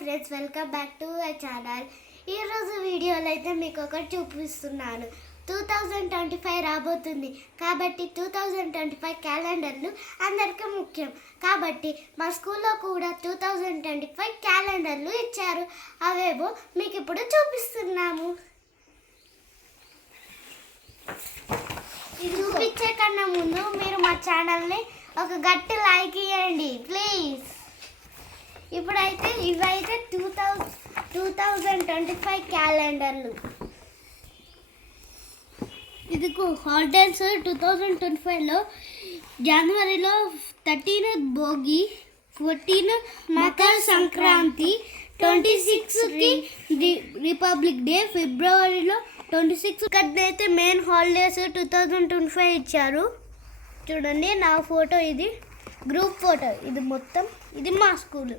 Friends, welcome back to my channel. ఈరోజు వీడియోలో అయితే మీకు ఒకటి చూపిస్తున్నాను. 2025 రాబోతుంది కాబట్టి 2025 క్యాలెండర్లు అందరికీ ముఖ్యం. కాబట్టి మా స్కూల్లో కూడా 2025 క్యాలెండర్లు ఇచ్చారు. అవేవో మీకు ఇప్పుడు చూపిస్తున్నాము. ఇది చూపించే కన్నా ముందు మీరు మా ఛానల్ని ఒక గట్టి లైక్ ఇవ్వండి ప్లీజ్. ఇప్పుడైతే ఇవైతే 2025 క్యాలెండర్లు. ఇది హాలిడేస్ 2025లో జనవరిలో 13 భోగి, 14 మకర సంక్రాంతి, 26కి రిపబ్లిక్ డే, ఫిబ్రవరిలో 26 అయితే మెయిన్ హాలిడేస్ 2025 ఇచ్చారు. చూడండి నా ఫోటో, ఇది గ్రూప్ ఫోటో. ఇది మొత్తం ఇది మా స్కూల్,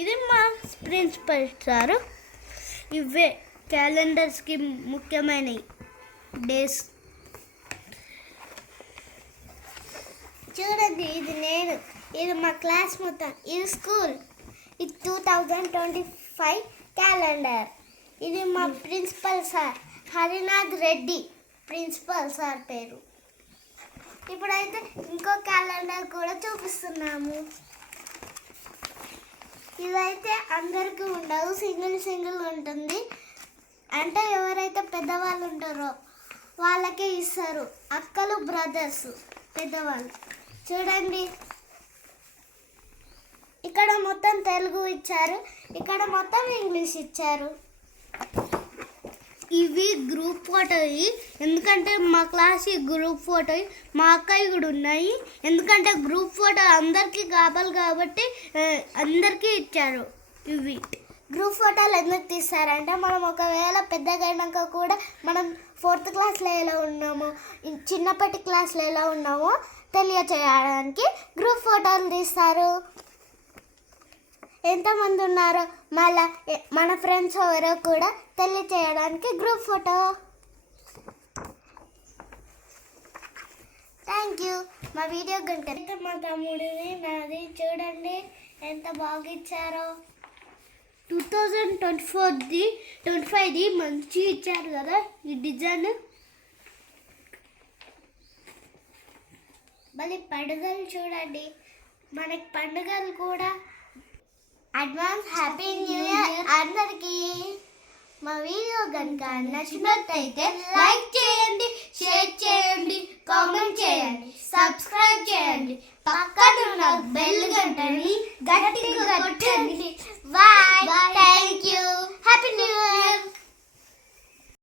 ఇది మా ప్రిన్సిపల్ సారు. ఇవే క్యాలెండర్స్కి ముఖ్యమైన డేస్. చూడండి, ఇది నేను, ఇది మా క్లాస్ మొత్తం, ఇది స్కూల్. ఇది 2025 క్యాలెండర్. ఇది మా principal sir Harinath Reddy, principal sir పేరు. ఇప్పుడైతే ఇంకో క్యాలెండర్ కూడా చూపిస్తున్నాము. ఇదైతే అందరికీ ఉండదు, సింగిల్ ఉంటుంది. అంటే ఎవరైతే పెద్దవాళ్ళు ఉంటారో వాళ్ళకే ఇస్తారు, అక్కలు బ్రదర్స్ పెద్దవాళ్ళు. చూడండి, ఇక్కడ మొత్తం తెలుగు ఇచ్చారు, ఇక్కడ మొత్తం ఇంగ్లీష్ ఇచ్చారు. ఇవి గ్రూప్ ఫోటో, ఎందుకంటే మా క్లాస్ గ్రూప్ ఫోటో, మా అక్కయ్య కూడా ఉన్నాయి. ఎందుకంటే గ్రూప్ ఫోటో అందరికీ కావాలి కాబట్టి అందరికీ ఇచ్చారు. ఇవి గ్రూప్ ఫోటోలు ఎందుకు తీస్తారంటే మనం ఒకవేళ పెద్దగా అయినాక కూడా మనం 4th క్లాస్లో ఎలా ఉన్నామో, చిన్నప్పటి క్లాస్లో ఎలా ఉన్నామో తెలియచేయడానికి గ్రూప్ ఫోటోలు తీస్తారు. ఎంతమంది ఉన్నారో మళ్ళీ మన ఫ్రెండ్స్ ఎవరో కూడా తెలియచేయడానికి గ్రూప్ ఫోటో. Thank you. మా వీడియో కనుక మా తమ్ముడిది నాది చూడండి ఎంత బాగా ఇచ్చారో. 2025ది మంచి ఇచ్చారు కదా ఈ డిజైన్. మళ్ళీ పండుగలు చూడండి, మనకి పండుగలు కూడా. అడ్వాన్స్ హ్యాపీ న్యూ ఇయర్ అందరికీ. మా వీడియో కనుక నచ్చినట్టయితే లైక్ చేయండి, షేర్ చేయండి, కామెంట్ చేయండి, సబ్స్క్రైబ్ చేయండి. పక్కన ఉన్న బెల్ గంటని గట్టిగా కొట్టండి.